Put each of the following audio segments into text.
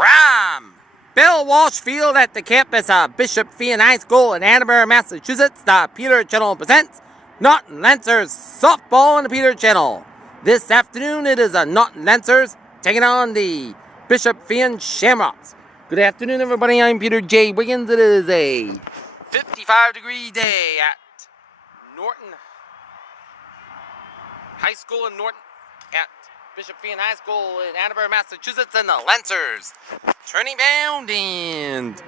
From Bill Walsh Field at the campus of Bishop Feehan High School in Attleboro, Massachusetts, the Peter Channel presents Norton Lancers softball on the Peter Channel. This afternoon it is a Norton Lancers taking on the Bishop Feehan Shamrocks. Good afternoon, everybody. I'm Peter J. Wiggins. It is a 55-degree day at Norton High School in Norton at Bishop Feehan High School in Attleboro, Massachusetts, and the Lancers turning bound and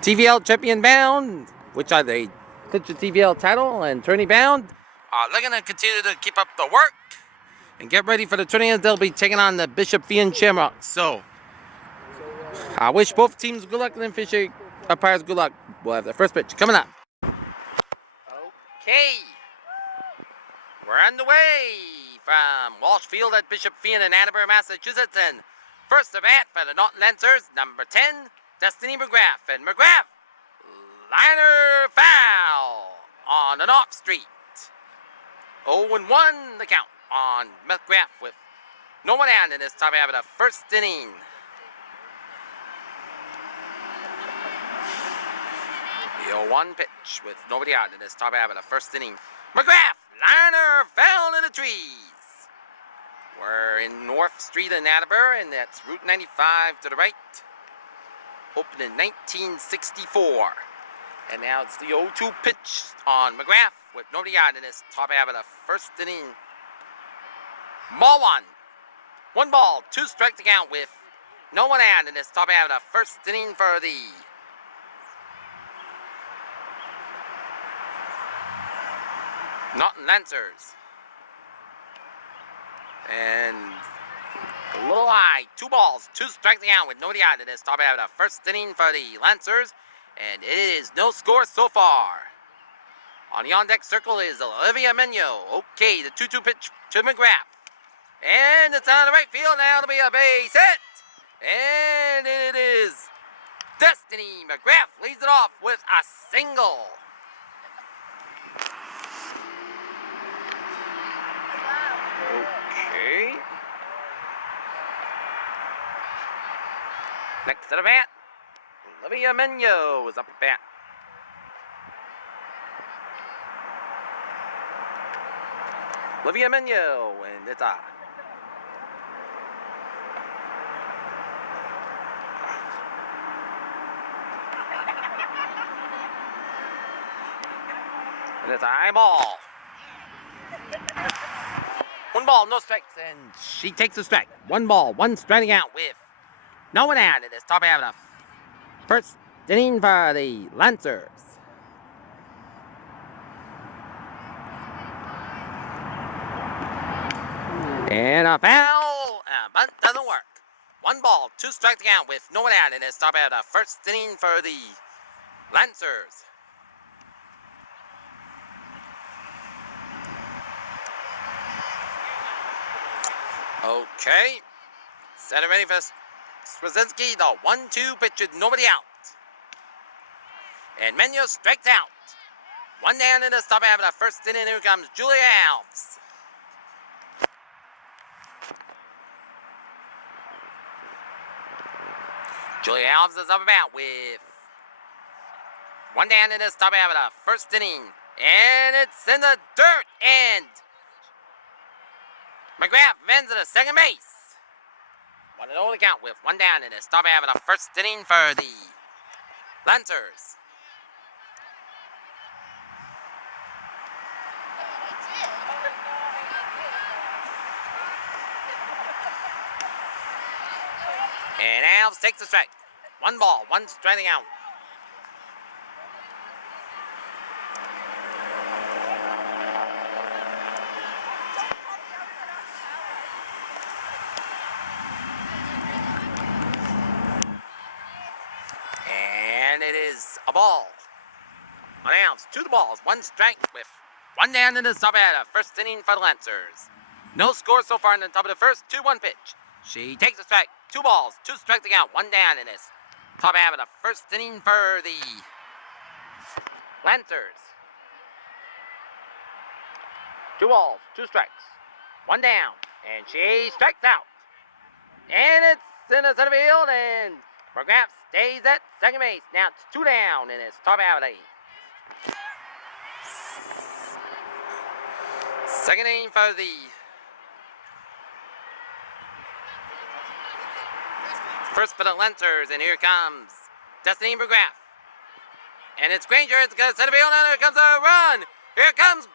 TVL champion bound, which are they clinched the TVL title, and turning bound they're going to continue to keep up the work and get ready for the tournament. They'll be taking on the Bishop Feehan Shamrocks. So I wish both teams good luck, and then Fisher umpires good luck. We'll have the first pitch coming up. Okay, we're underway from Walsh Field at Bishop Feehan in Attleboro, Massachusetts, and first at bat for the Norton Lancers, number 10, Destiny McGrath. And McGrath, liner foul on an off street. 0-1 the count on McGrath with no one out in this top half of the first inning. The 0-1 pitch with nobody out in this top half of the first inning. McGrath, liner foul in the trees. We're in North Street in Attleboro, and that's Route 95 to the right. Opened in 1964. And now it's the 0-2 pitch on McGrath with nobody out in this top half of the first inning. Ball one. 1 ball, 2 strikes to count with no one out in this top half of the first inning for the Norton Lancers. And a little high, 2 balls, 2 strikes out with nobody out in this top half of the first inning for the Lancers, and it is no score so far. On the on-deck circle is Olivia Menyo. Okay, the 2-2 pitch to McGrath, and it's on the right field. Now it'll be a base hit, and it is Destiny McGrath leads it off with a single. Okay. Next at the bat, Olivia Menyo is up at bat. Olivia Menyo, and it's a high ball. 1 ball, no strikes, and she takes a strike. 1 ball, 1 striking out with no one out in this top half of the first inning for the Lancers. And a foul, but doesn't work. 1 ball, 2 strikes to count with no one out in this top half of the first inning for the Lancers. Okay, set it ready for Straczynski. The 1-2 pitch with nobody out. And Menyo strikes out. 1 down in the top half of the first inning. Here comes Julia Alves. Julia Alves is up and out with 1 down in this top half of the first inning. And it's in the dirt, and McGrath vends at a second base. 1-0 to count with 1 down in this top half of the first inning for the Lancers. And Alves takes the strike. 1 ball, 1 striking out. And it is a ball. On Alves, 2 balls, 1 strike with 1 down in the top half of the first inning for the Lancers. No score so far in the top of the first. 2-1 pitch. She takes a strike. 2 balls, 2 strikes to count, 1 down in this top half of the first inning for the Lancers. 2 balls, 2 strikes, 1 down, and she strikes out. And it's in the center field, and McGrath stays at second base. Now it's 2 down in his top of the 8th. Second inning for the first for the Lancers, and here comes Destiny McGrath. And it's Granger, it's going to center field, and here comes a run. Here comes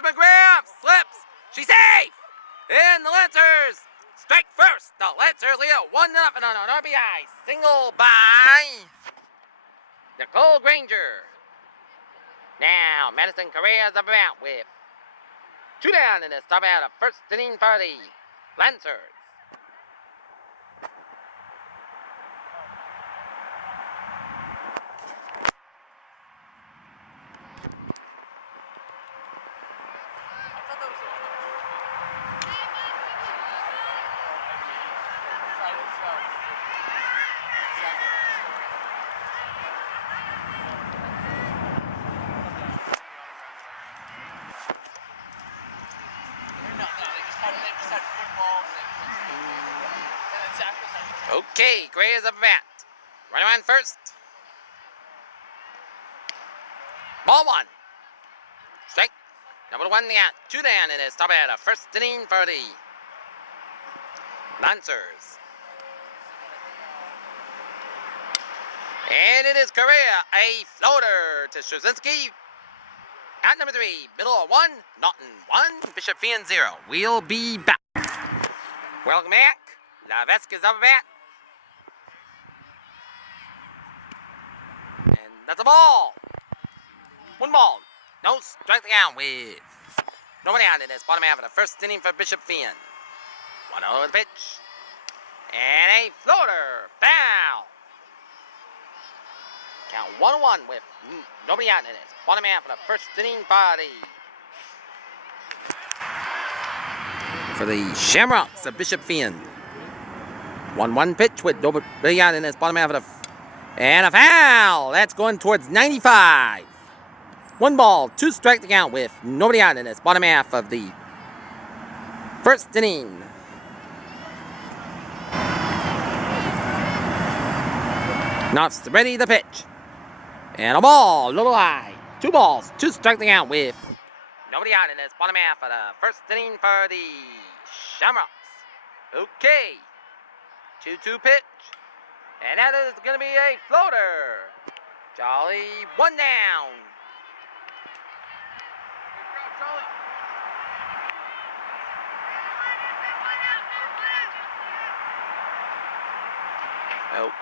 McGrath, slips, she's safe! And the Lancers strike first. The Lancers lead at 1-0 on an RBI single by Nicole Granger. Now, Madison Correa's up and out with 2 down in this top out of first inning for the Lancers. Okay, Gray is up at bat. Runner on first. Ball 1. Strike. Number 1 the out. 2 down in his top out of first inning for the Lancers. And it is Correa, a floater to Straczynski. At number 3, middle of 1, Norton 1, Bishop Feehan 0. We'll be back. Welcome back. Lavesca's up at bat. And that's a ball. 1 ball. No strike out with nobody out in this bottom half of the first inning for Bishop Feehan. 1-0 the pitch. And a floater. Foul. Count 1-1 with nobody out in this bottom half of the first inning for the Shamrocks of Bishop Feehan. 1-1 pitch with nobody out in this bottom half of the and a foul. That's going towards 95. 1 ball, 2 strike to count with nobody out in this bottom half of the first inning. Knopf's ready to pitch. And a ball, a little high. 2 balls, 2 strike to count with nobody out in this bottom half of the first inning for the Shamrocks. Okay. 2-2 pitch. And that is going to be a floater. Jolly 1 down.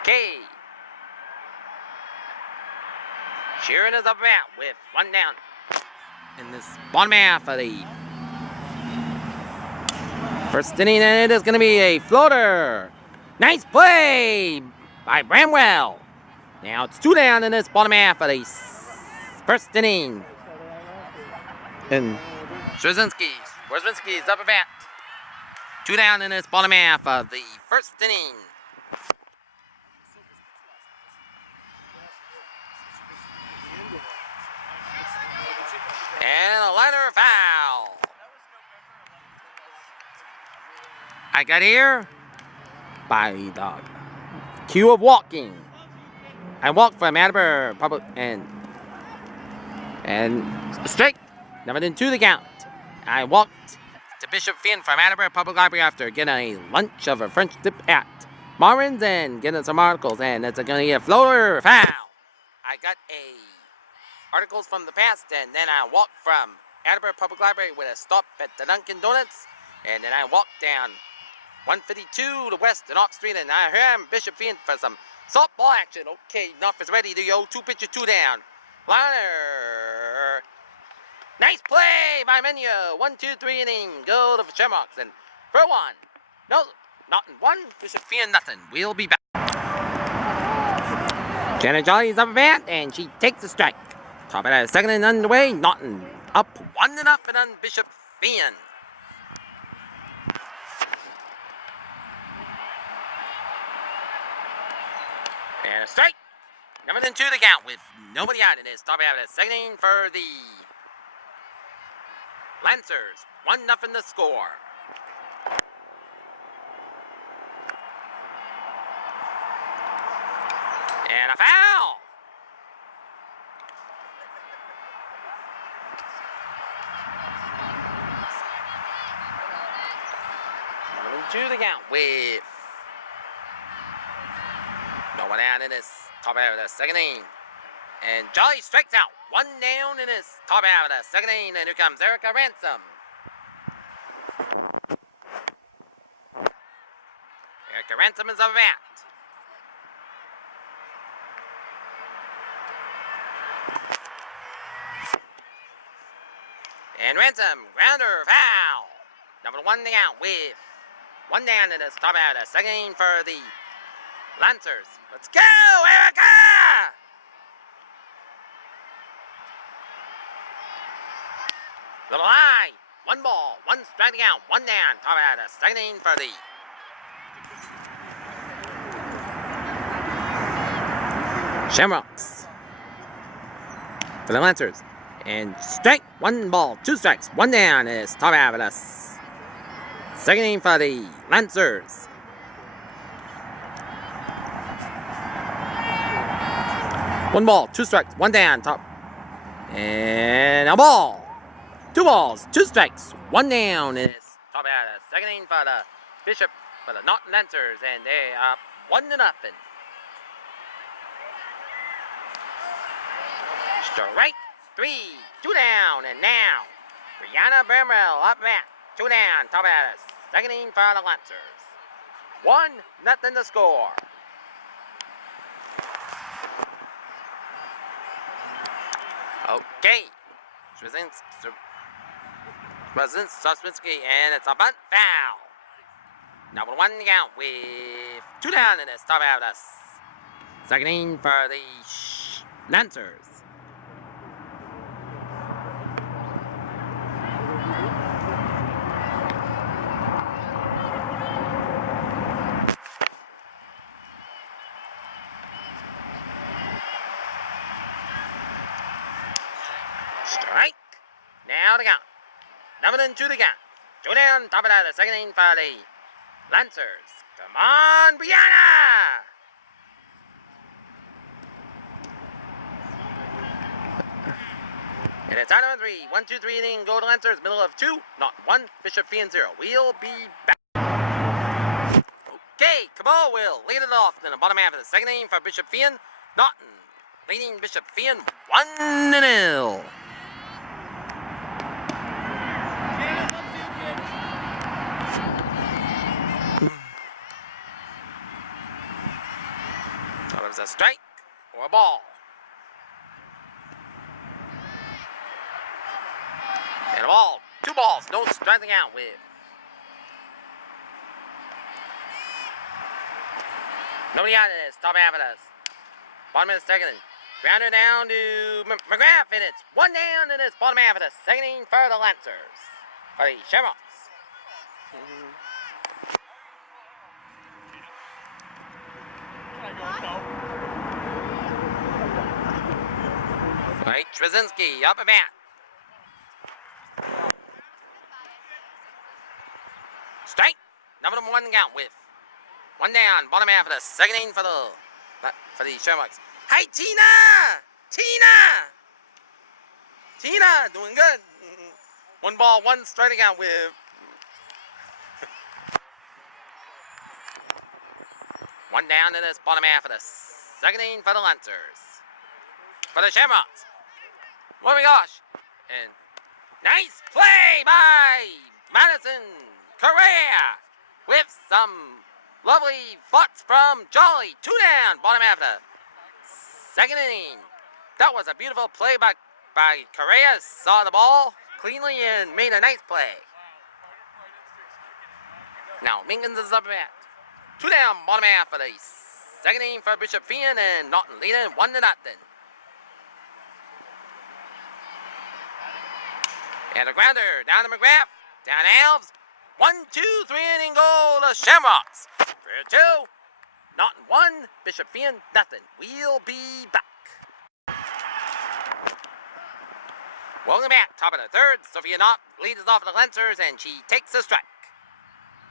Okay. Sheeran is up and out with 1 down. In this bottom half of the first inning, and it is going to be a floater. Nice play by Bramwell. Now it's 2 down in this bottom half of the first inning. And Straczynski's up and bat. 2 down in this bottom half of the first inning. And a liner foul. I got here by the cue of walking. I walked from Attleboro Public and strike. Number 2 the count. I walked to Bishop Feehan from Attleboro Public Library after getting a lunch of a French dip at Marvin's and getting some articles, and it's going to be a floater foul. I got articles from the past, and then I walked from Attleboro Public Library with a stop at the Dunkin' Donuts, and then I walked down 152 to West and Off Street, and I heard Bishop Feehan for some softball action. Okay, Nuff is ready to go. 2 pitches, 2 down. Liner. Nice play by Menu. 1-2-3 inning. Go to the Shamrocks, and for 1. No, Norton 1. Bishop Feehan nothing. We'll be back. Janet Jolly's up a bat, and she takes the strike. Top it out, second and underway. Norton up 1-0 on Bishop Feehan. And a strike. Number 2 the count with nobody out in this. Top out of the second inning for the Lancers. 1-0 the score. 2 to count with no one out in this top half of the second inning. And Jolly strikes out. 1 down in this top half of the second inning. And here comes Erica Ransom. Erica Ransom is up bat. And Ransom, grounder, foul. Number 1 to count with 1 down in this top half of the second inning for the Lancers. Let's go, Erica! Little high. 1 ball, 1 strike to count, 1 down. Top half of the second inning for the Shamrocks. For the Lancers. And strike, 1 ball, 2 strikes, 1 down is top half of the second inning for the Lancers. One ball, 2 strikes, 1 down, top. And a ball. 2 balls, 2 strikes, 1 down is top half of the second inning for the Bishop, for the Norton Lancers, and they are up 1 to nothing. Strike 3, 2 down, and now Brianna Bramwell up bat, 2 down, top half of the second inning for the Lancers. 1-0 to score. Okay, Straczynski, and it's a bunt foul. Number 1 to count with 2 down in this top half of the second inning for the Lancers. Strike. Now to count. Number 2 to count. 2 down, top of the second inning for the Lancers. Come on, Brianna! And it's out of 3. 1, 2, 3 inning. Go to Lancers. Middle of 2. Not 1. Bishop Feehan 0. We'll be back. Okay, Cabal will lead it off in the bottom half of the second inning for Bishop Feehan. Norton leading Bishop Feehan 1-0. That was a strike or a ball. And a ball. 2 balls. No striking out with. Nobody out of this. Top half of this. Bottom of the second. Grounder down to McGrath, and it's 1 down in this bottom half of the second inning for the Lancers. For the Shamrocks. Right, Straczynski up at bat. Strike. Number 1 count with 1 down, bottom half of the second inning for the Shamrocks. Hi, Tina! Tina, doing good. 1 ball, 1 striking out with 1 down in this bottom half of the second inning for the Lancers. For the Shamrocks. Oh my gosh. And nice play by Madison Correa with some lovely thoughts from Jolly. 2 down, bottom half of the second inning. That was a beautiful play by Correa. Saw the ball cleanly and made a nice play. Now Wiggins is up at 2 down, bottom half of the second inning for Bishop Feehan, and Norton leading 1-0. And a grounder down to McGrath, down to Alves. 1, 2, 3 inning goal, the Shamrocks. 3-2, Norton 1, Bishop Feehan nothing. We'll be back. Welcome back, top of the third. Sophia Knott leads us off the Lancers, and she takes a strike.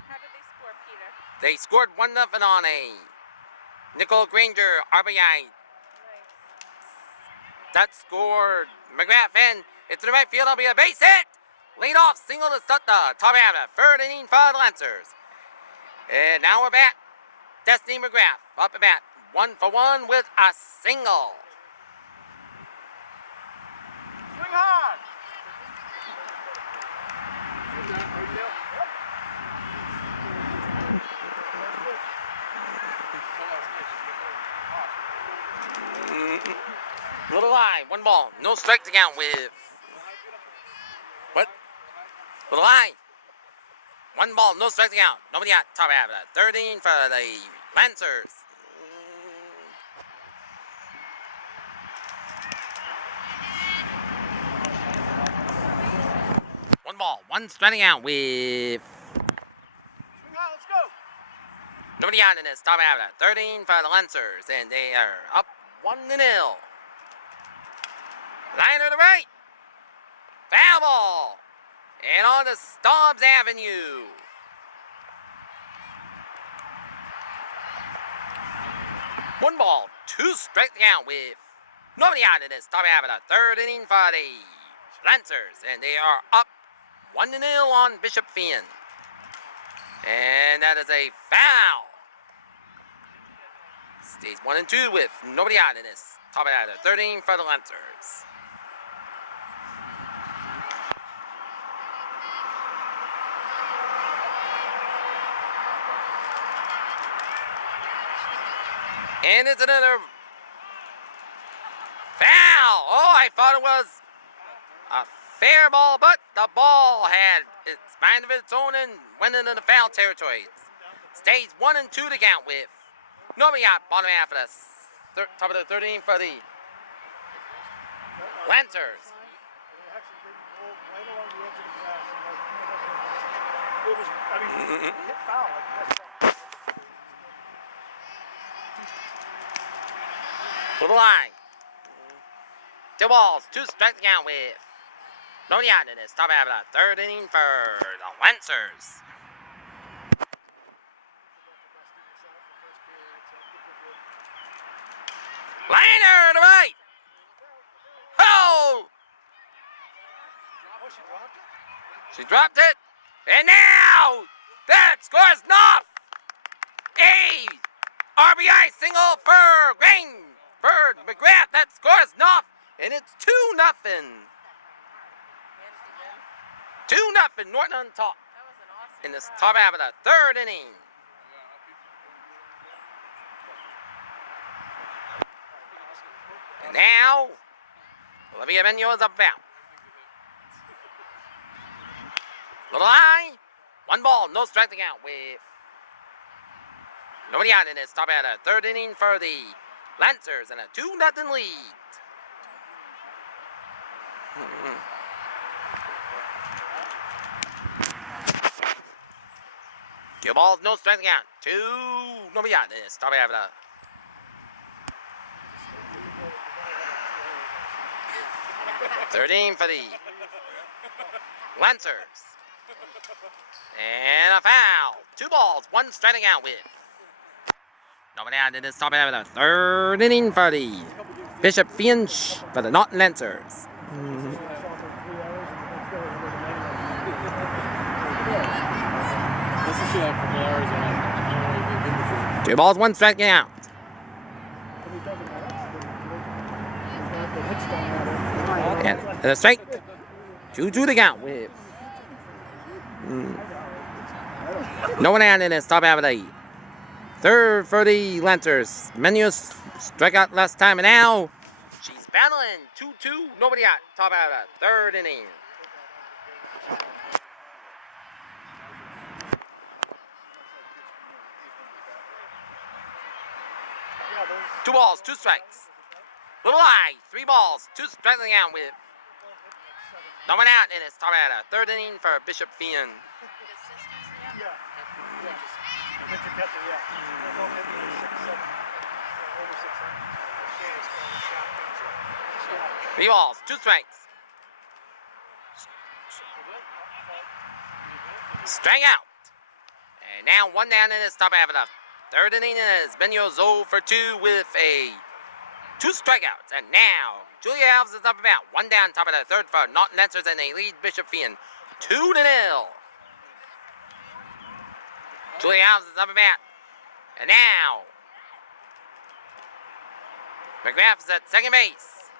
How did they score, Peter? They scored 1-0 on a Nicole Granger RBI. Nice. That scored McGrath, and it's in the right field. It'll be a base hit. Lead off single to start the top half of the third inning for the Lancers. And now we're back. Destiny McGrath up at bat. 1 for 1 with a single. Swing hard. Little eye, 1 ball, no strike to count with. What? Little eye. 1 ball, no strike to count. Nobody out. Top half of that. 13 for the Lancers. One ball, 1 striking out with. Swing hard. Let's go. Nobody out in this. Top half of that. 13 for the Lancers, and they are up 1-0. Liner to right. Foul ball. And on to Stobbs Avenue. One ball, 2 strike to count with nobody out in this. Top half of the 3rd inning for the Lancers, and they are up 1-0 on Bishop Feehan. And that is a foul. Stays 1-2 with nobody out in this. Top half of the 3rd inning for the Lancers. And it's another foul. Oh, I thought it was a fair ball, but the ball had its mind of its own and went into the foul territory. Stays 1-2 to count with nobody out. Bottom half of the top of the 13 for the Lancers. Hit foul. Little line. 2 balls, 2 strike to count with nobody out in this. Top half of the 3rd inning for the Lancers. Liner to right. Oh! She dropped it. And now that scores Knopf. A RBI single for McGrath. That scores Knopf. And it's 2-0. 2-0. Norton on top. That was an awesome In this try. top half of the 3rd inning. And now, Olivia Benio is about. Little eye. 1 ball, no strike to count with nobody out in this. Top half of the 3rd inning for the Lancers and a 2-0 lead. Two balls, no strike to count. 2, nobody out in this. Top half of the 13 for the Lancers. And a foul. 2 balls, 1 striking out with nobody out in this. Top half of the 3rd inning for the Bishop Feehan for the Norton Lancers. 2 balls, 1 striking out. And a strike. 2-2 to count with no one out in this. Top half of the 3rd for the Lancers. Menus struck out last time, and now she's battling 2-2. Nobody out. Top half of the 3rd inning. Two balls, 2 strikes. Little eye, 3 balls, 2 striking out with no one out in this. Top half of the 3rd inning for Bishop Feehan. Three balls, 2 strikes. Strike out. And now 1 down in this top half of the 3rd inning is Benio 0 for 2 with a 2 strikeouts. And now Julia Alves is up about 1 down, top of the 3rd for Norton Lancers, and they lead Bishop Feehan 2-0. Julie House is up at bat. And now, McGrath is at second base.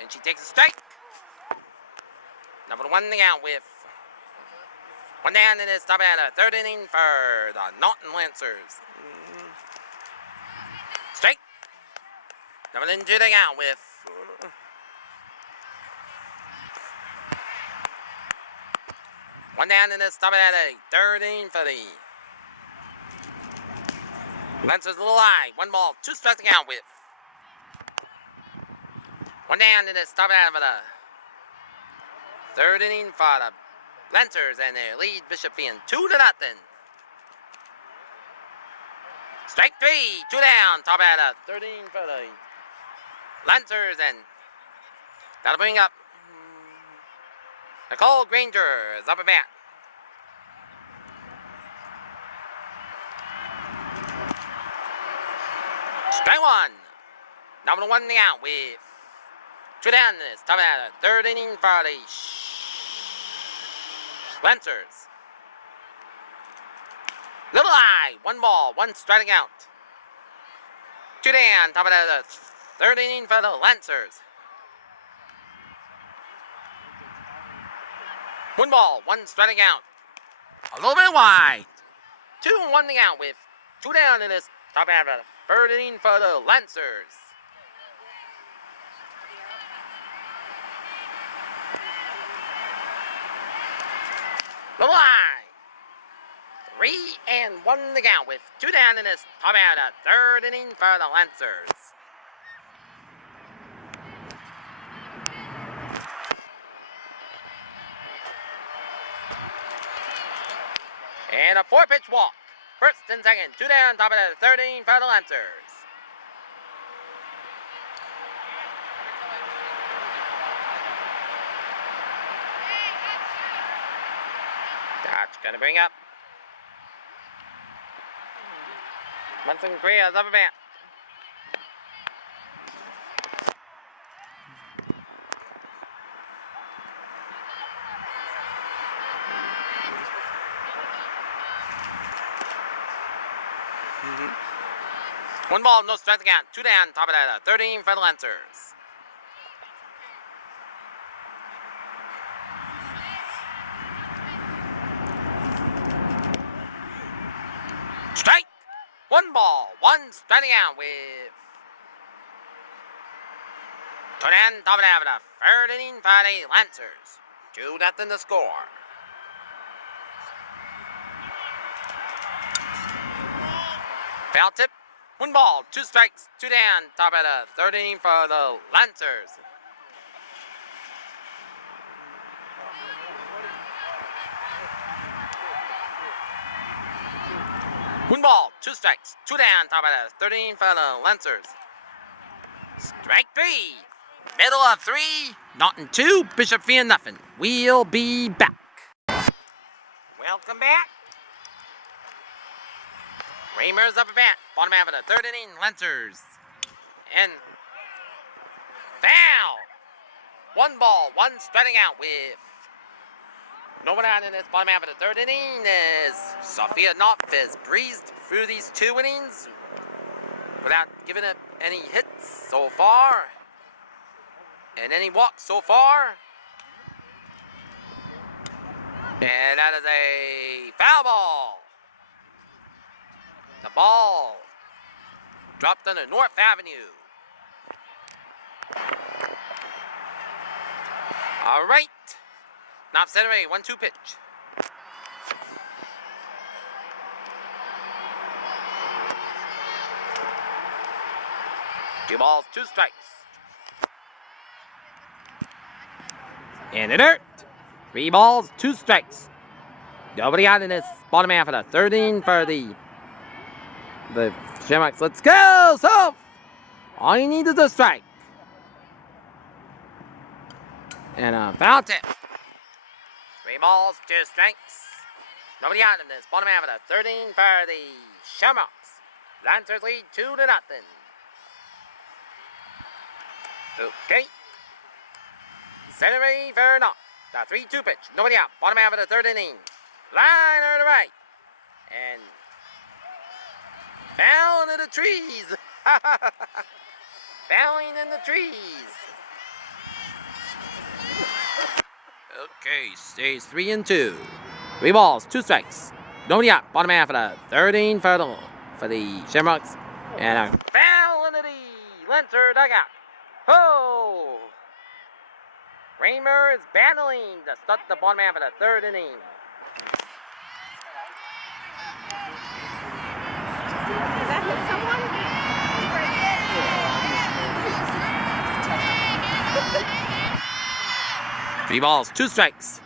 And she takes a strike. Number one out with one down in this top at a third inning for the Norton Lancers. Strike. Number two they out with one down in this top at a third inning for the Lancers a little high. One ball, two strikes out with one down in this top at of the third inning for the Lancers, and they lead Bishop Feehan 2-0. Strike three, two down, top at a 13 for the Lancers, and that'll bring up Nicole Granger is up at bat. Strike one. Number one out with two down in this top at a third inning for the Lancers. Little high, one ball, one striking out. Two down, top of the third inning for the Lancers. One ball, one striking out. A little bit wide. 2-1 out with two down in this top half of the third inning for the Lancers. Little high. 3-1 to count with two down in this top out of third inning for the Lancers. And a four-pitch walk. First and second, two down, top of the third inning for the Lancers. That's gonna bring up Munson Korea's up a bat. One ball, no strikes again. Two down, top of that, 13 for the Lancers. Strike! One ball, one striking out with two down, top of that, third inning for the Lancers. 2-0 to score. Foul tip. One ball, two strikes, two down, top of the third inning for the Lancers. One ball, two strikes, two down, top of the third inning for the Lancers. Strike three. Middle of three, Norton 2, Bishop Feehan nothing. We'll be back. Welcome back. Reimers up a bat. Bottom half of the third inning, Lancers. And foul. One ball, one striking out with no one out in this bottom half of the third inning as Sophia Knopf has breezed through these two innings without giving up any hits so far and any walks so far. And that is a foul ball. The ball dropped under North Avenue. All right. Knopf center A, 1-2 pitch. Two balls, two strikes. In the dirt. 3 balls, 2 strikes. Nobody out in this bottom half of the third inning for the Shamrocks. Let's go! So, all you need is a strike. And a foul tip. 3 balls, 2 strikes. Nobody out in this bottom half of the third inning for the Shamrocks. Lancers lead 2-0. Okay. Center A for Knopf. The 3-2 pitch. Nobody out. Bottom half of the third inning. Liner to right. And foul into the trees. Fouling in the trees. Okay, stays 3 and 2. 3 balls, 2 strikes. Nobody out. Bottom half of the 13 for the Shamrocks. And a foul into the Lancer dugout. Oh! Raymer is battling to start the bottom half of the 3rd inning. Did that hit someone? 3 balls, 2 strikes.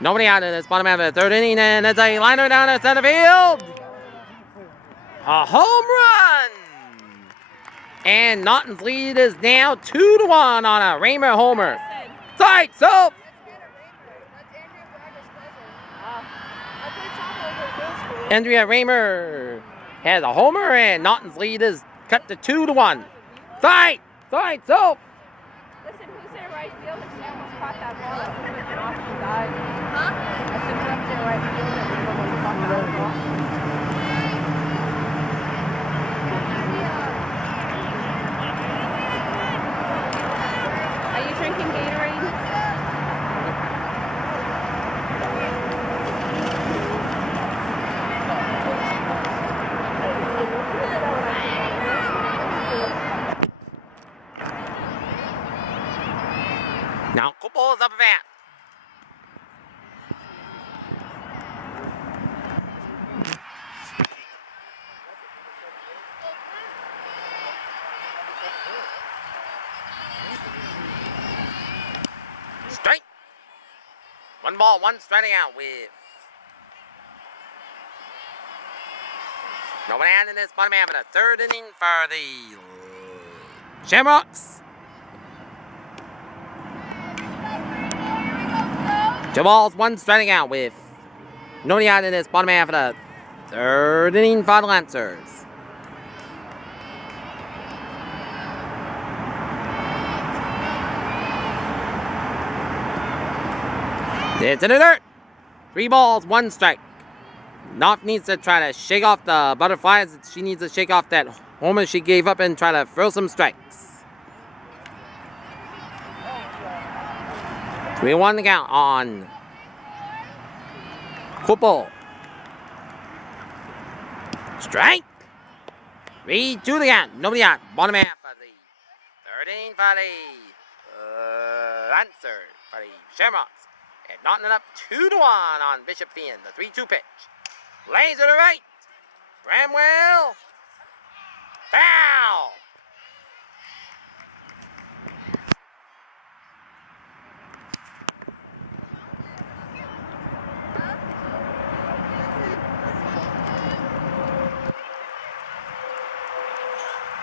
Nobody out in this bottom half of the 3rd inning, and it's a liner down at center field. A home run! And Norton's lead is now 2-1 on a Raymer homer. Side, so. Andrea Raymer has a homer, and Norton's lead is cut to 2-1. Side, so. Listen, who's there right field? She almost caught that ball. That was like off the side. Huh? I said, who's there right field? That she almost caught that ball. Are you drinking Gatorade? Now, Kupo is up at bat. Strike. 1 ball, 1 striking out with nobody out in this bottom half of the 3rd inning for the Shamrocks. 2 balls, 1 striking out with nobody out in this bottom half of the 3rd inning for the Lancers. It's in the dirt. 3 balls, 1 strike. Knopf needs to try to shake off the butterflies. She needs to shake off that homer she gave up and try to throw some strikes. 3-1 the count on Kupo. Strike. 3-2 the count. Nobody out. Bottom half of the 3rd inning for the Lancers, for the Shamrocks. And Norton up 2-1 on Bishop Feehan. The 3-2 pitch. Lays to the right. Bramwell. Foul.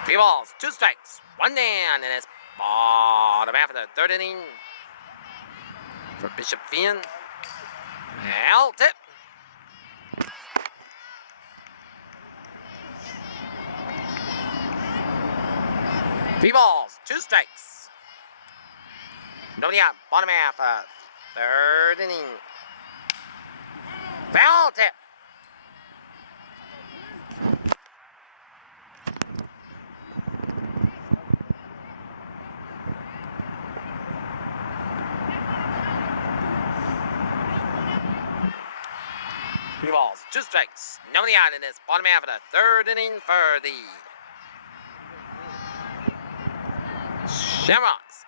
Three balls, 2 strikes, 1 down in this bottom half of the 3rd inning for Bishop Feehan. Hell tip. Three balls, 2 strikes. Nobody out. Bottom half of 3rd inning. Foul tip. Three balls, 2 strikes. Nobody out in this bottom half of the 3rd inning for the Shamrocks.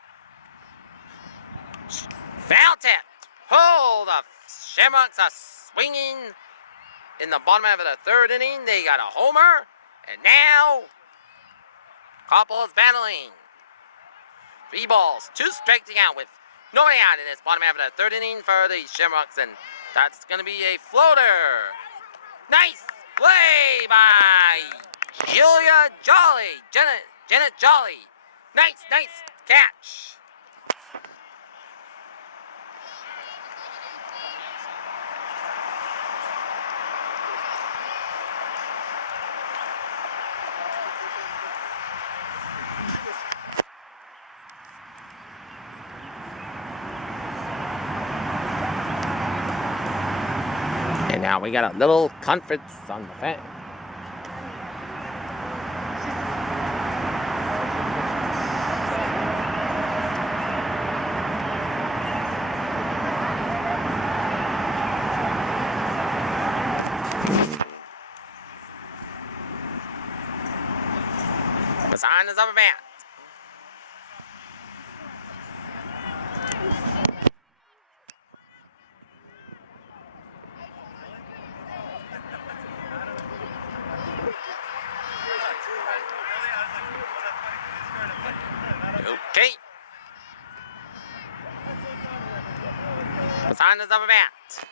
Foul tip. Oh, the Shamrocks are swinging in the bottom half of the 3rd inning. They got a homer, and now Koppel is battling. 3 balls, 2 strikes out with nobody out in this bottom half of the 3rd inning for the Shamrocks, and that's going to be a floater. Nice play by Julia Jolly, Janet Jolly. Nice catch. Now we got a little conference on the fan. The sign is up a mat. Okay. The sign is up a mat.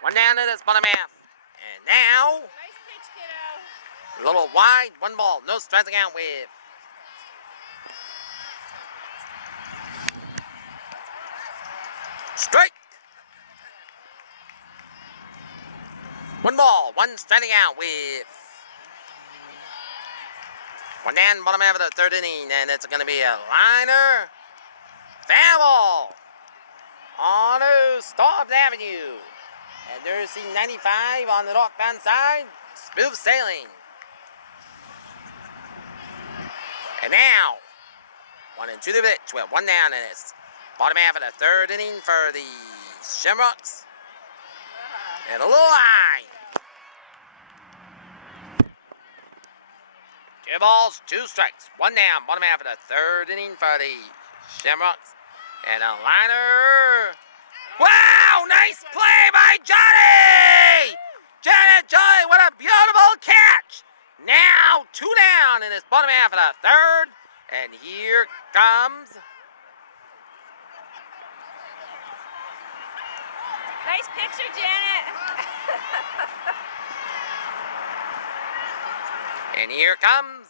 One down to this bottom half. And now, Nice pitch, kiddo. a little wide, one ball, no striking out with. Strike! One ball, one striking out with. One down, bottom half of the third inning, and it's going to be a liner. Foul ball on Stobbs Avenue. And there's the 95 on the northbound side, smooth sailing. And now, 1-2 the pitch with one down in this bottom half of the third inning for the Shamrocks. And a little high. 2 balls, 2 strikes, one down, bottom half of the third inning for the Shamrocks. And a liner. Wow, nice play by Johnny! Johnny, what a beautiful catch! Now 2 down in this bottom half of the third. And here comes. Nice picture, Janet. And here comes.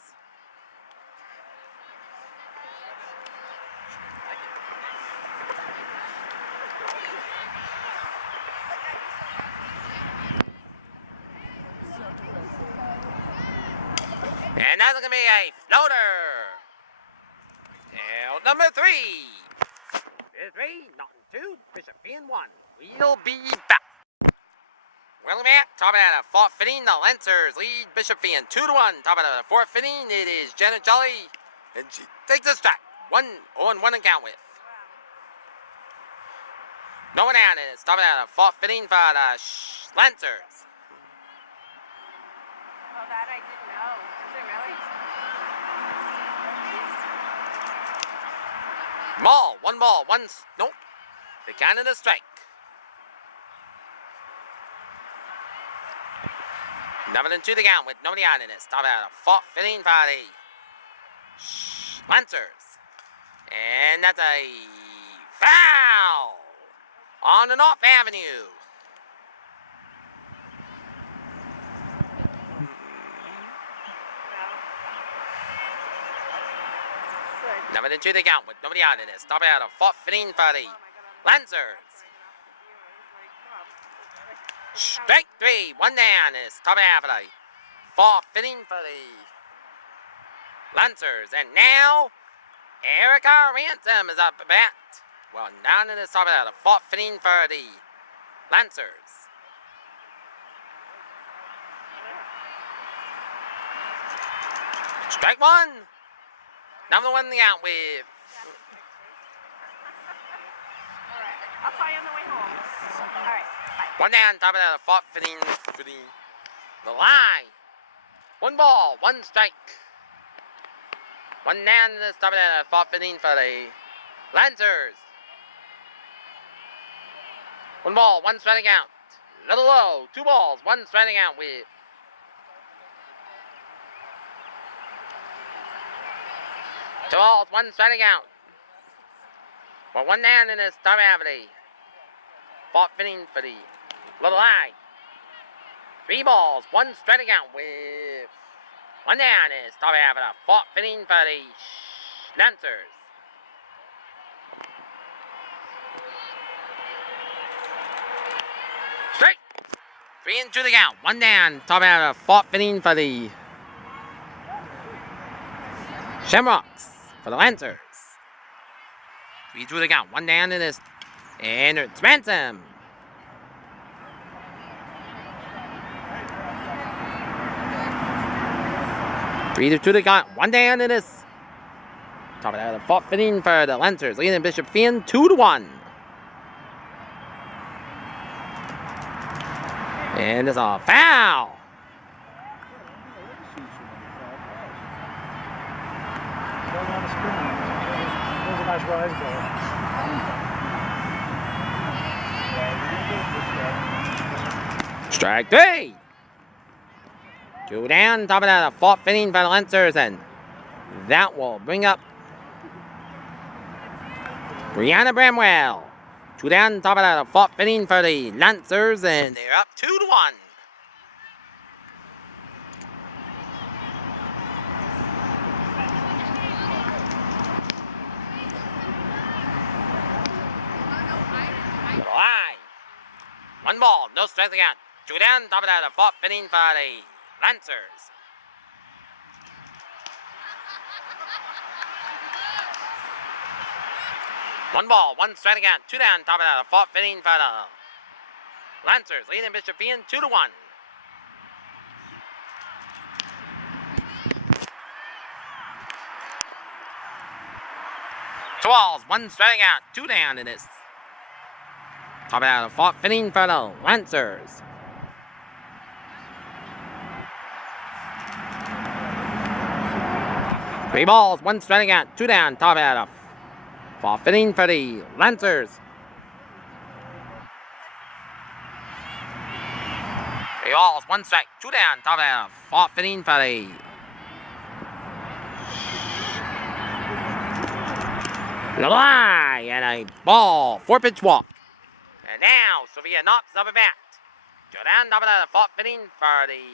And that's going to be a floater. Tail number 3. There's 3, Norton 2, Bishop Feehan 1. We'll be back. Welcome back. Top of the 4th inning, the Lancers lead Bishop Feehan 2-1. Top of the 4th inning, it is Janet Jolly, and she takes a strike. 1-1 and count with. No one down. It's top of the 4th inning for the Lancers. Oh, that I didn't know. Is it really? Ball, one. Nope. They counted a strike. Nothing to the count with nobody out in this. Top of the 4th inning for the Lancers. And that's a foul on the North Avenue. Nothing to the count with nobody out in this. Top of the 4th inning for the Lancers. Strike 3, one down is top half of the 4th inning for the Lancers. And now, Erica Ransom is up at bat. Well, down in the top of the 4th inning for the Lancers. Strike 1. Number 1 in the out with. Alright, I'll call you on the way home. Alright, bye. One down, top of the 4th inning for the line. 1 ball, 1 strike. One down in the top of the 4th inning for the Lancers. 1 ball, 1 striking out. Little low, 2 balls, 1 striking out with. Two balls, 1 striking out. Well, 1 down in this top half of the 4th inning for the Little High. 3 balls, 1 striking out with 1 down in this top half of the 4th inning for the Lancers. Strike. 3 and 2 to count. 1 down, top half of the 4th inning for the Shamrocks. For the Lancers. 3 to the count. 1 down in this. And it's Ransom. 3 to 2 to count. One down in this. Top of that, the fourth inning for the Lancers, leading Bishop Feehan 2-1. And it's a foul. Strike 3. 2 down, top of that, the fourth inning for the Lancers, and that will bring up Brianna Bramwell. 2 down, top of that, the fourth inning for the Lancers, and they're up 2-1. Line. 1 ball, no strikes again. 2 down, top of that, the fourth inning for the Lancers. One ball, 1 strike again. 2 down, top of that, the fourth inning for the Lancers, leading Bishop Feehan 2-1. Two balls, 1 strike out, 2 down in this. Top of that, the fourth inning for the Lancers. Three balls, 1 strike out, 2 down, top of that, the fourth inning for the Lancers. 3 balls, 1 strike, 2 down, top of that, the fourth inning for the line, and a ball, 4-pitch walk. And now, Sophia knocks up a bat. Go down, top of the fourth inning for the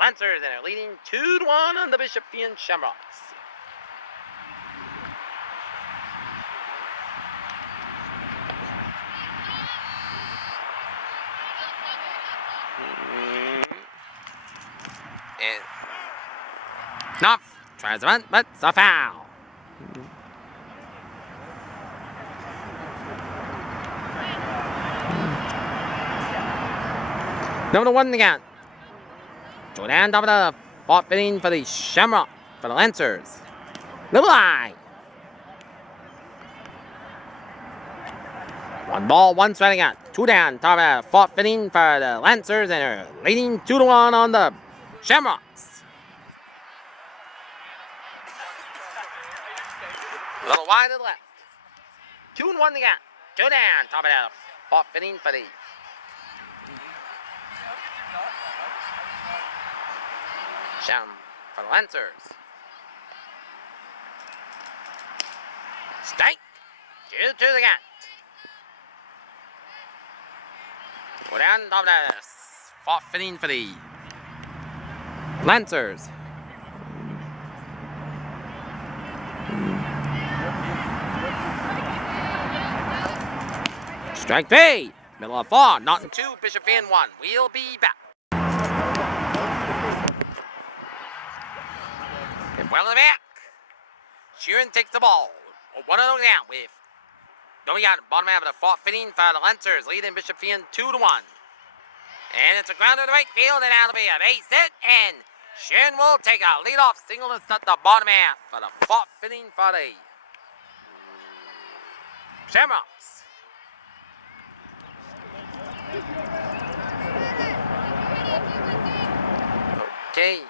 Lancers, and they're leading 2-1 on the Bishop Feehan Shamrocks. And Knopf tries to run, but it's a foul. Number 1 again. Go down, top of the fourth inning for the Shamrock, for the Lancers. Little eye. 1 ball, 1 strike again. 2 down, top of the fourth inning for the Lancers, and they're leading 2-1 on the Shamrocks. A little wide to the left. 2-1 again. 2 down, top of the fourth inning for the for the Lancers. Strike. 2-2 again. Go down, top of the fourth inning for the Lancers. Strike 3. Middle of 4. Norton 2. Bishop Feehan 1. We'll be back. And well in the back. Sheeran takes the ball. 1-0 down with nobody out. Bottom half of the fourth inning for the Lancers, leading Bishop Feehan 2-1. And it's a grounder to right field, and that'll be a base hit. And Sheeran will take a leadoff single to start the bottom half for the fourth inning for the Shamrocks. Okay.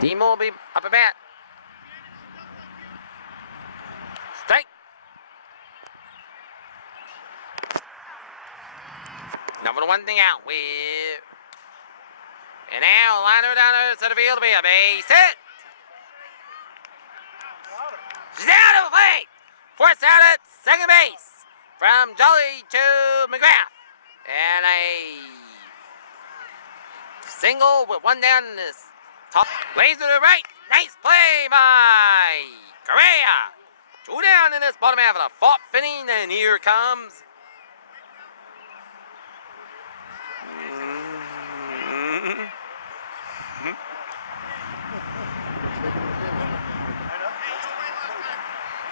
Team will be up a bat. Strike. Number 1 thing out with. And now liner down to center field to be a base hit. She's out of the plate. Forced out at second base. From Jolly to McGrath. And a single with 1 down in this top. Laser to right. Nice play by Correa. 2 down in this bottom half of the fourth inning. And here comes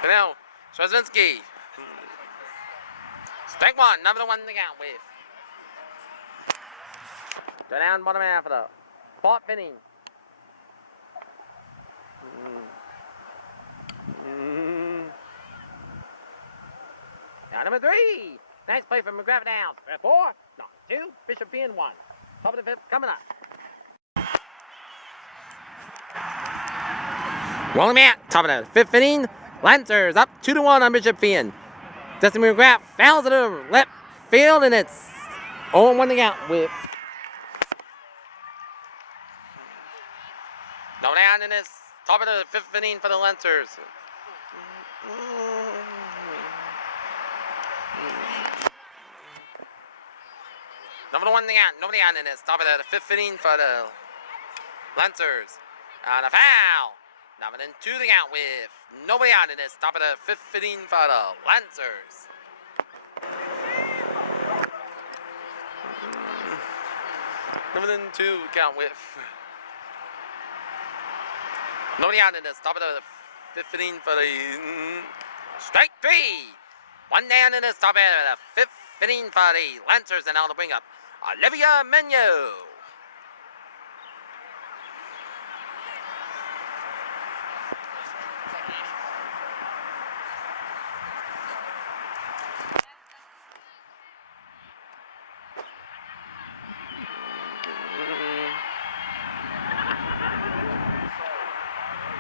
now Straczynski. Strike 1, number 1 to count with Go down bottom half of the fourth inning. Now number 3. Nice play from McGrath down. 4. No, 2. Bishop Feehan 1. Top of the 5th coming up. Rolling out. Top of the 5th inning. Lancers up 2-1 on Bishop Feehan. Dustin McGrath fouls it to left field, and it's 0-1 to count with. No down in this top of the 5th inning for the Lancers. Nobody out in this top of the 5th inning for the Lancers. And a foul. Number 2 to count with nobody out in this top of the 5th inning for the Lancers. Number 2 count with nobody out in this top of the 5th inning for the strike 3. 1 down in this top of the 5th inning for the Lancers, and now to bring up Olivia Menu.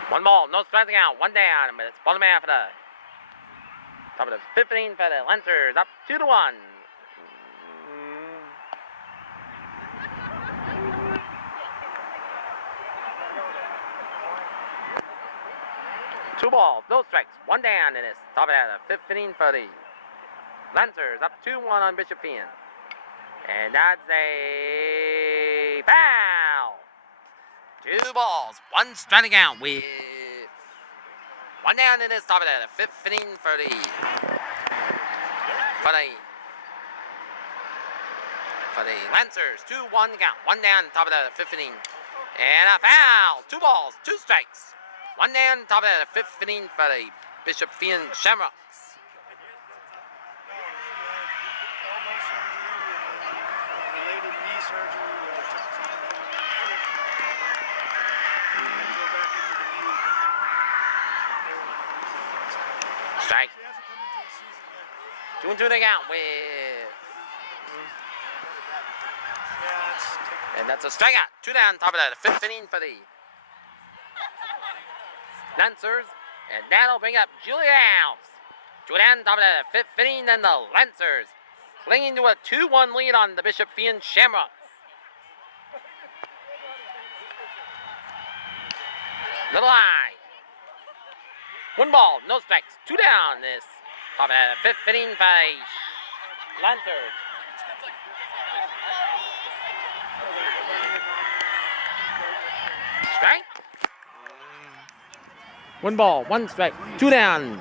One ball, no striking out, 1 down, but it's bottom half of the top of the 5th inning for the Lancers, up 2-1. Two balls, no strikes, 1 down in this top of the 5th inning for the Lancers, up 2-1 on Bishop Feehan. And that's a foul. 2 balls, 1 striking out with 1 down in this top of the 5th inning for the Lancers. 2-1 count, 1 down top of the 5th inning. And a foul. 2 balls, 2 strikes. 1 down top of the 5th inning for the Bishop Feehan Shamrocks. Strike. 2-2 to count with. And that's a strikeout. 2 down top of the 5th inning for the Lancers. And that'll bring up Julia Alves. 2 down top of the 5th inning, and the Lancers clinging to a 2-1 lead on the Bishop Feehan Shamrocks. Little high. 1 ball, no strikes, 2 down this top of the 5th inning by Lancers. Strike. 1 ball, 1 strike, 2 down.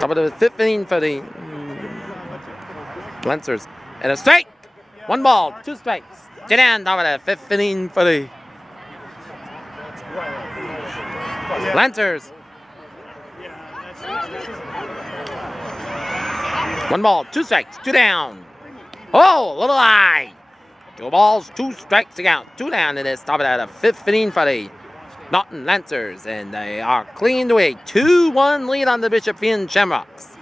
Top of the 5th inning for the Lancers. And a strike. 1 ball, 2 strikes. 2 down, top of the 5th inning for the Lancers. 1 ball, 2 strikes, 2 down. Oh, a little high. 2 balls, 2 strikes to count. 2 down in this top of the 5th inning for the Norton Lancers. And they are clinging to a 2-1 lead on the Bishop Feehan Shamrocks.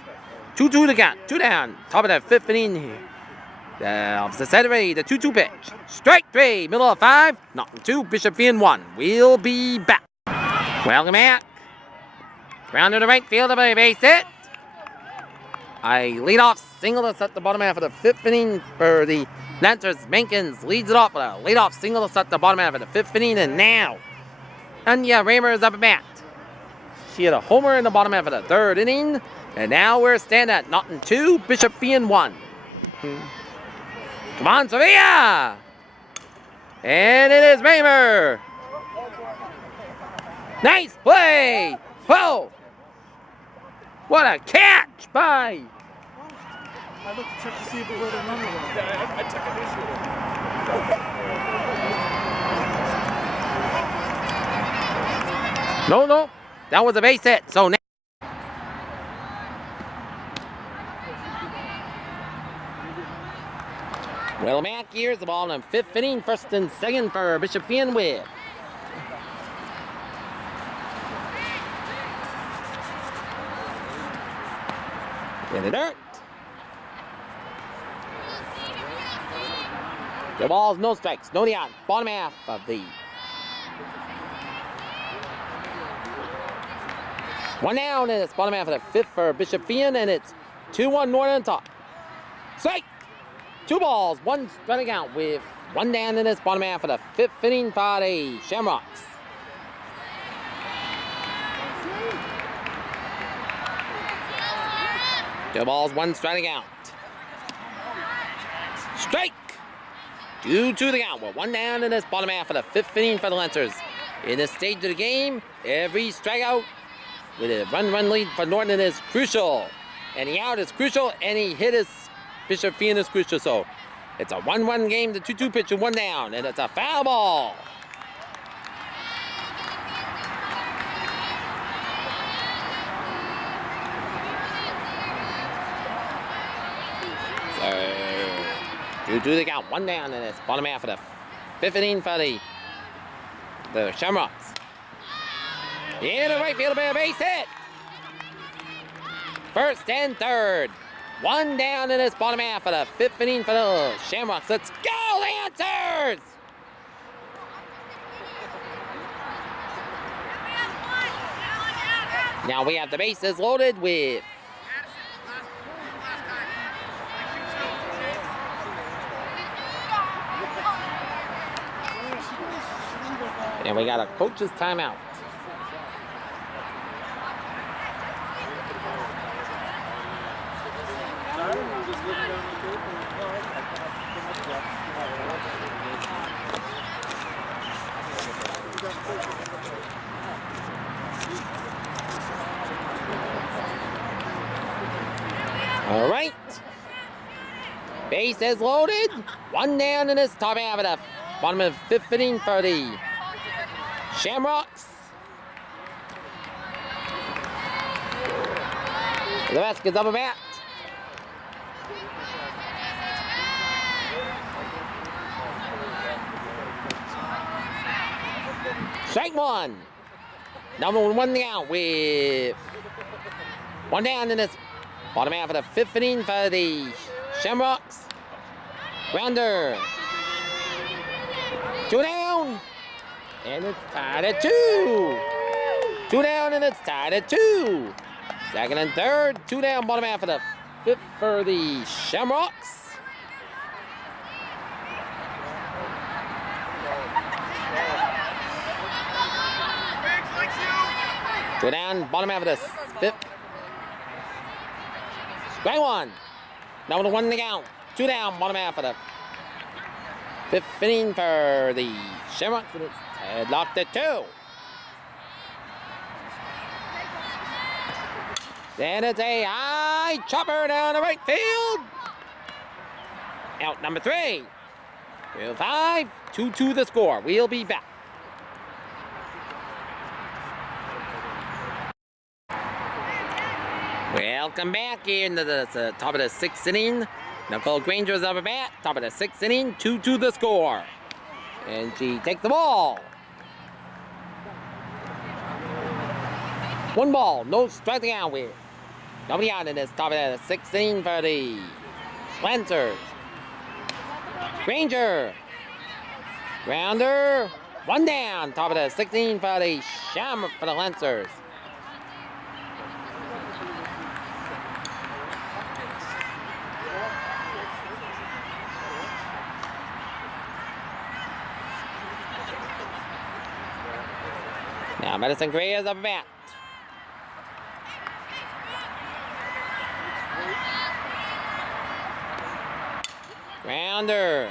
2-2 to count. 2 down. Top of the 5th inning here. The Saturday, the 2-2 pitch. Strike 3, middle of 5. Norton 2, Bishop Feehan 1. We'll be back. Welcome back. Ground to the right field of a base hit. A leadoff single to set the bottom half of the 5th inning for the Lancers. Menkins leads it off with a leadoff single to set the bottom half of the 5th inning. And now, Anya Raymer is up at bat. She had a homer in the bottom half of the 3rd inning. And now we're standing at Norton 2, Bishop Feehan 1. Come on, Sevilla! And it is Raymer. Nice play! Whoa! What a catch by! I looked to check to see if it wrote a number wrong. Yeah, I took an issue. No. That was a base hit. So now. Well, back here's the ball in 5th inning, 1st and 2nd for Bishop Feehan with. In the dirt. The ball's no strikes, no out. Bottom half of the. One down, and it's bottom half of the 5th for Bishop Feehan, and it's 2-1 Norton on top. Strike! 2 balls, 1 striking out with 1 down in this bottom half of the 5th inning for the Shamrocks. Two balls, 1 striking out. Strike! 2-2 the count with 1 down in this bottom half of the 5th inning for the Lancers. In this stage of the game, every strikeout with a run lead for Norton is crucial. Any out is crucial, any hit is Bishop Feehan is crucial. So it's a 1-1 game, the 2-2 pitch and 1 down, and it's a foul ball. So 2-2 the count, 1 down, and it's bottom half of the 5th inning for the Shamrocks. In the right field, a base hit. 1st and 3rd. 1 down in this bottom half of the 5th inning for the Shamrocks. Let's go, Lancers! Now we have the bases loaded with and we got a coach's timeout. All right. Base is loaded. 1 down in this top half of the bottom of the 5th inning for the Shamrocks. The basket's up a bat. Strike 1. Number 1 down with 1 down in this bottom half of the 5th inning for the Shamrocks. Grounder. 2 down. And it's tied at 2. 2 down and it's tied at 2. 2nd and 3rd. 2 down, bottom half of the 5th for the Shamrocks. Two down, bottom half of the 5th. Strike 1. Number 1 to count. 2 down, bottom half of the 5th inning for the Shamrocks. And it's headlocked at 2. Then it's a high chopper down the right field. Out number 3. Field 5. 2-2 the score. We'll be back. Welcome back here into the top of the 6th inning. Nicole Granger's up a bat. Top of the 6th inning. 2-2 the score. And she takes the ball. 1 ball. No striking out with. Nobody out in this top of the 6th inning for the Lancers. Granger. Grounder. 1 down. Top of the 6th inning for the Shamrocks for the Lancers. Now Madison Gray is up a bat. Grounder.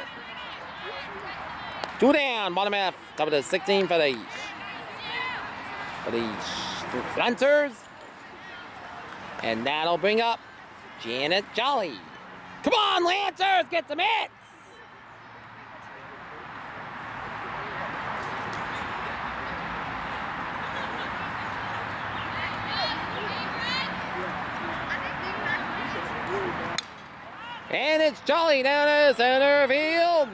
2 down, bottom half, top of the 16 for the Lancers. And that'll bring up Janet Jolly. Come on, Lancers, get some hits! And pitch. Jolly down to center field.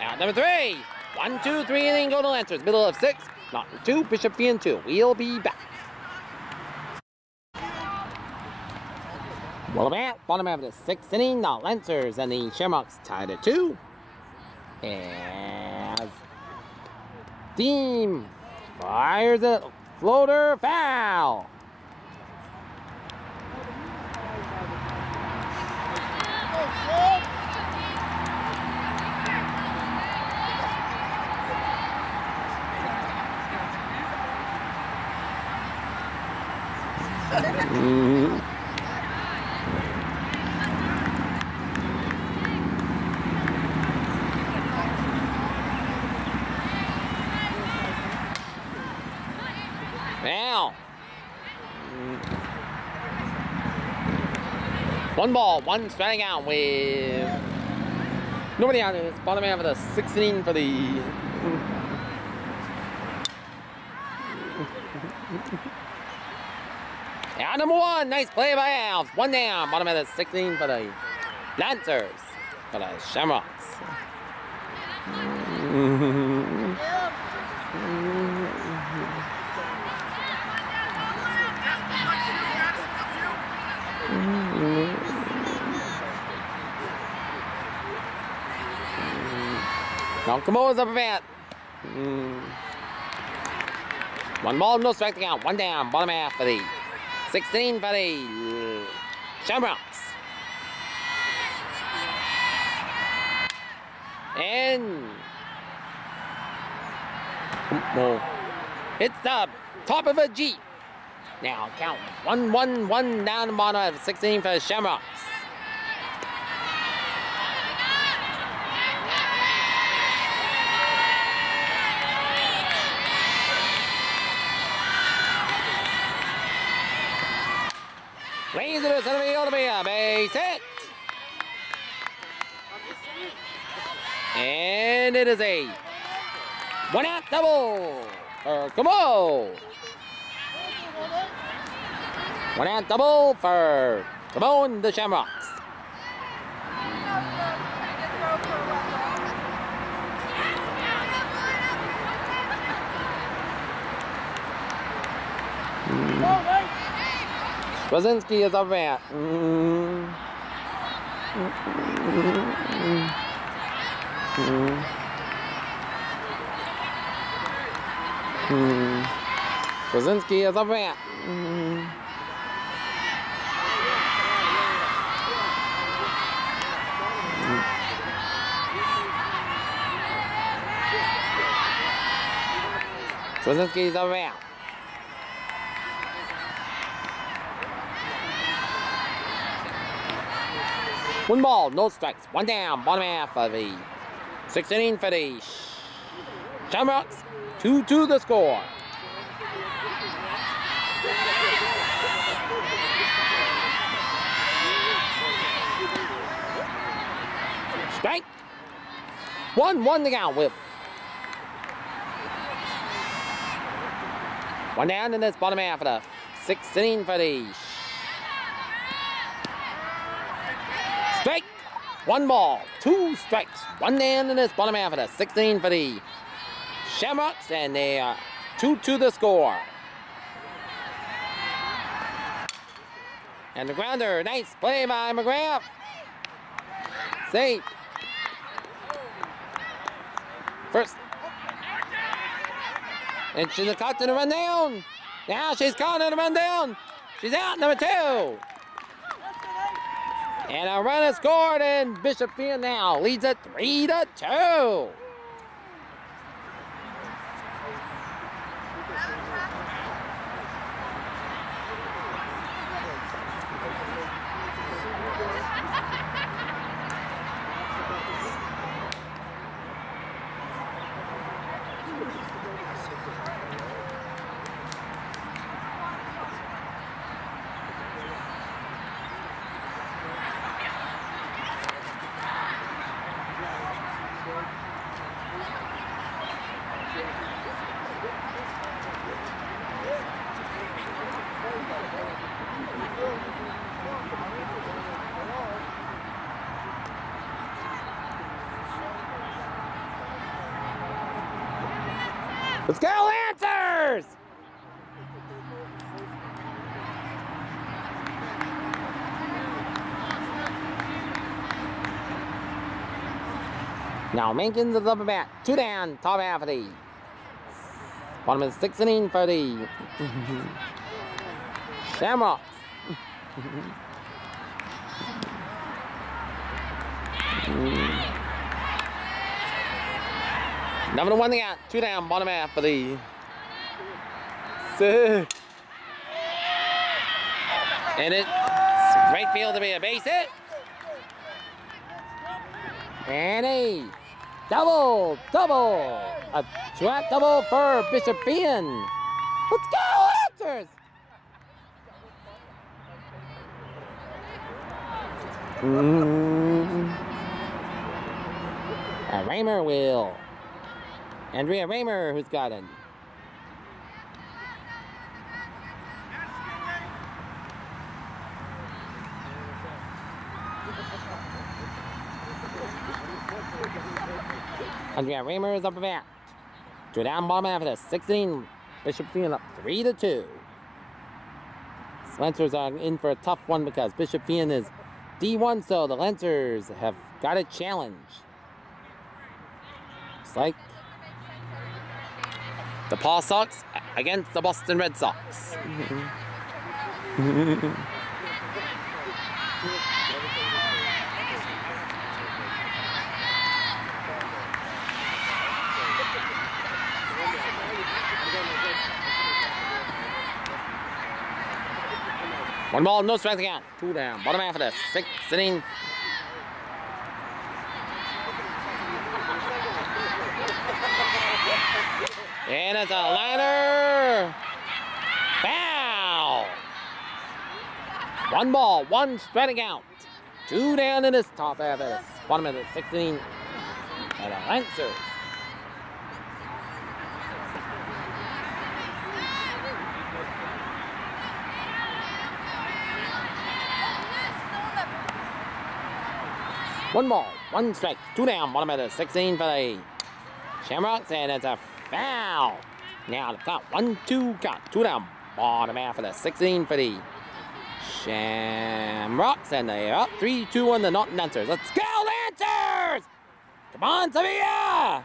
Out number 3. 1, 2, 3 inning. Go to Lancers. Middle of 6. Norton 2. Bishop Feehan 2. We'll be back. Well, about bottom half of the 6th inning. The Lancers and the Shamrocks tied at 2. As Deem fires a floater foul. Now, 1 ball, 1 striking out with nobody out in this bottom half of the 6th inning for the out number 1. Nice play by Alves. 1 down, bottom of the 6th inning for the Lancers, for the Shamrocks. Now Kamoa's up a bat. 1 ball, no strike to count. 1 down, bottom half for the 6th inning for the Shamrocks. And it's the top of a Jeep. Now count 1, 1, 1 down the bottom of the 6th inning for the Shamrocks. Lays it to center field to be a base hit. And it is a 1-out double for Camo. 1-out double for Camo and the Shamrocks. Krasinski is up at. Krasinski is up at. Krasinski is up at. One ball, no strikes, 1 down, bottom half of the 6th inning for the Shamrocks. 2-2 the score. Strike. 1-1 to count with 1 down in this bottom half of the 6th inning for the strike. 1 ball, 2 strikes, 1 down in this bottom half of the 6th inning for the Shamrocks, and they are 2-2 the score. And the grounder, nice play by McGrath. Safe. First. And she's caught in a run down. Now she's caught in a run down. She's out, number 2. And a run is scored, and Bishop Feehan now leads it 3-2. Let's go, Lancers! Now Wiggins is up a bat. 2 down, top half of the bottom of the 6th inning for the Shamrocks. Number to 1 the out. 2 down, bottom half for the and it's right field to be a base hit. And a double. A track double for Bishop Feehan. Let's go, Lancers! A Raymer will. Andrea Raymer, who's got it. Andrea Raymer is up a bat. 2 down, bottom half of the 16. Bishop Feehan up 3-2. Lancers are in for a tough one because Bishop Feehan is D1, so the Lancers have got a challenge. It's like the Paw Sox against the Boston Red Sox. One ball, no strikes again. 2 down, bottom half of the 6th inning. And it's a liner. Foul. 1 ball, 1 strike out. 2 down in this top half of this bottom of the 6th inning. And the Lancers. One ball, 1 strike, 2 down, bottom of the 16 for the Shamrocks, and it's a foul. Now the count, 1-2 count, 2 down, bottom half of the 16 for the Shamrocks, and they're up 3-2 on the Norton Lancers. Let's go, Lancers! Come on, Sevilla!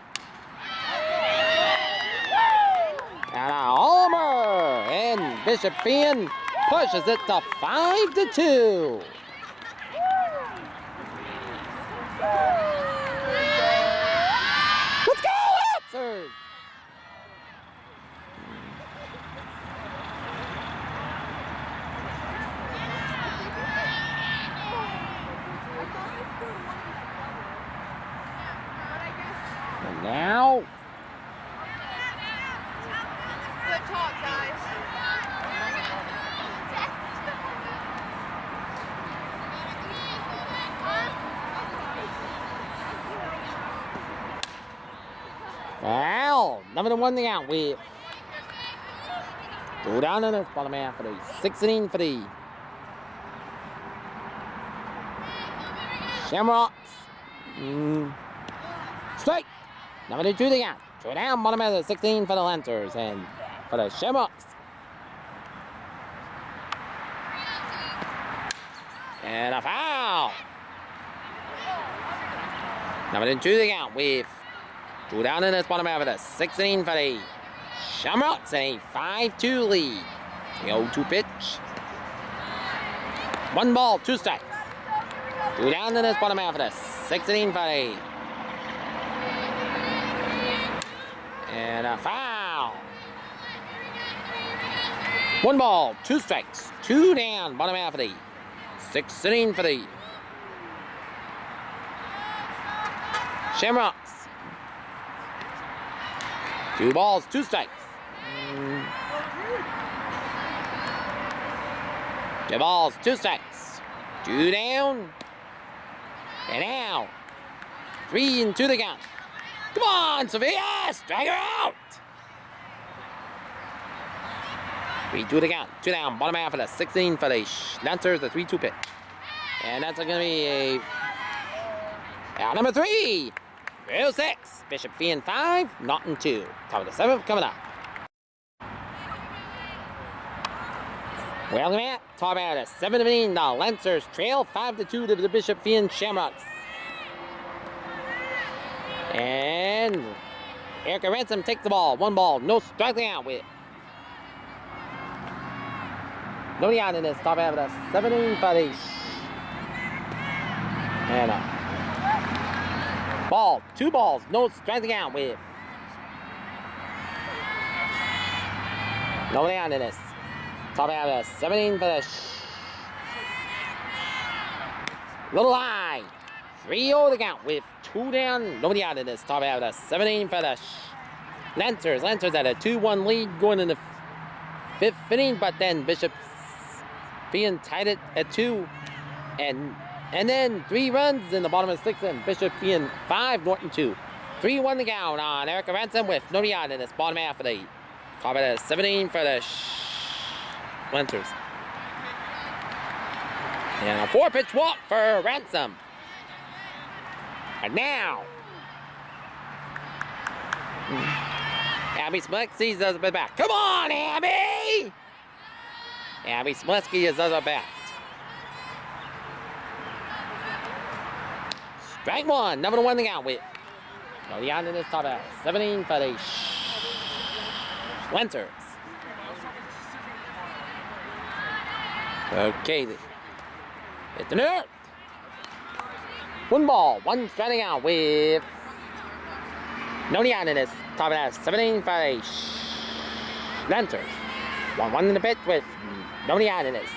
And a homer, and Bishop Feehan pushes it to 5-2. Let's go, Lancers! And now, Good talk, guys. well, number 1 the out with 2 down in the bottom half for the 6th inning for the Shamrocks. Strike. Number 2 the out. 2 down, bottom half of the 16 for the Lancers and for the Shamrocks. And a foul. Number 2 the out with 2 down in this bottom half of the 6th inning for the Shamrocks and a 5-2 lead. The 0-2 pitch. 1 ball, 2 strikes. 2 down in this bottom half of the 6th inning for the and a foul. 1 ball, 2 strikes. 2 down, bottom half of the 6th inning for the Shamrocks. 2 balls, 2 strikes. 2 balls, 2 strikes. 2 down. And now, 3-2 the count. Come on, Sevilla! Strike her out! 3-2 the count. 2 down, bottom half of the 16 for the Lancers, the 3-2 pitch. And that's going to be a out number 3. 306. Bishop Feehan 5, Norton 2. Top of the 7th coming up. Welcome back. Top out of 7-15. The Lancers trail 5-2 to the Bishop Feehan Shamrocks. And Erica Ransom takes the ball. 1 ball, no striking out with. Nobody out in this. Top out of 17-5. And ball, 2 balls, no striking out with. Nobody out in this. Top out of 17-5. Little high. 3-0 the count with 2 down. Nobody out in this. Top out of 17-5. Lancers at a 2-1 lead going in the 5th inning, but then Bishop Feehan tied it at 2. And then 3 runs in the bottom of the 6th inning. Bishop Feehan 5, Norton 2. 3-1 the count on Erica Ransom with nobody out in this bottom half of the top out of 17 for the Lancers. And a 4-pitch walk for Ransom. And now, Abby Smoletsky is at the back. Come on, Abby! Abby Smoletsky is at the bat. Strike 1, number 1 to count with. No, the out in this top out. 17 for the Lancers. Okay, hit the net. 1 ball, 1 striking out with. No, the out in this top out. 17 for the Lancers. 1-1 in the pitch with nobody out in this.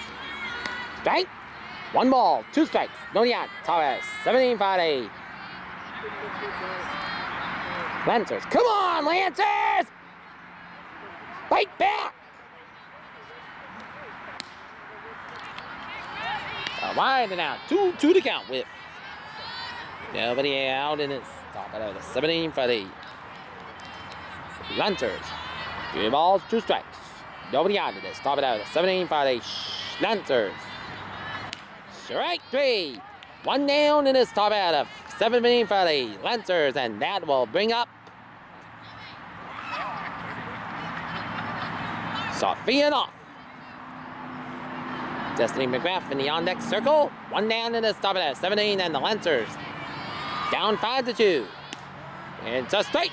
Strike. 1 ball, 2 strikes. Nobody out. Top out. 17 for the Lancers. Come on, Lancers! Fight back! Wide and out. 2 to count with. Nobody out in this. Top out of 17 for the Lancers. 3 balls, 2 strikes. Nobody out in this. Top it out of 17 for the Lancers. Strike 3. 1 down in this top out of 17 for the Lancers, and that will bring up Feehan off. Destiny McGrath in the on-deck circle. 1 down in this top out of 17, and the Lancers down 5-2. It's a strike.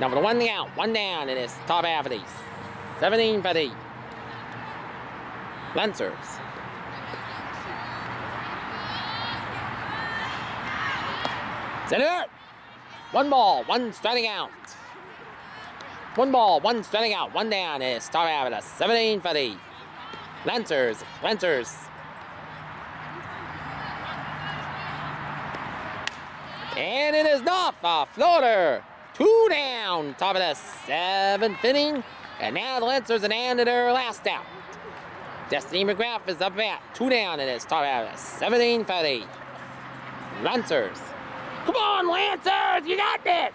Number 1 the out. 1 down in this top half of the 17 for the Lancers. Center. 1 ball, 1 striking out. 1 ball, 1 striking out. 1 down is top half of the 17 for the Lancers. And it is not a floater. 2 down, top of the 7th inning. And now the Lancers are down to their last out. Destiny McGrath is up at 2 down in his top out of 17 for the Lancers. Come on, Lancers, you got this!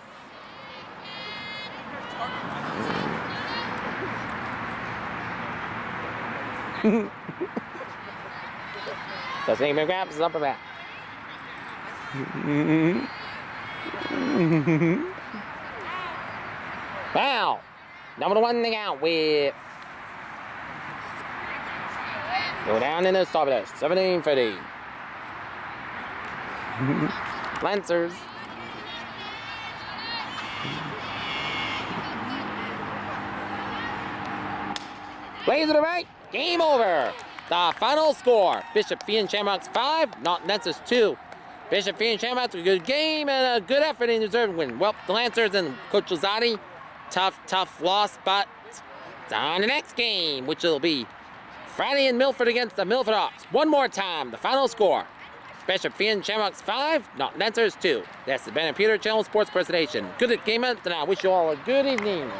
Destiny McGrath is up at wow, number 1 thing out with. Go down in the stop it 17 for the Lancers. Plays to the right. Game over. The final score: Bishop Feehan Shamrocks 5, Norton Lancers 2. Bishop Feehan Shamrocks, a good game and a good effort and deserved win. Well, the Lancers and Coach Lozati, tough loss, but it's on the next game, which will be Friday in Milford against the Milford Hawks. One more time, the final score: Bishop Feehan Shamrocks 5, Norton Lancers 2. That's the Ben and Peter Channel Sports Presentation. Good game, and I wish you all a good evening.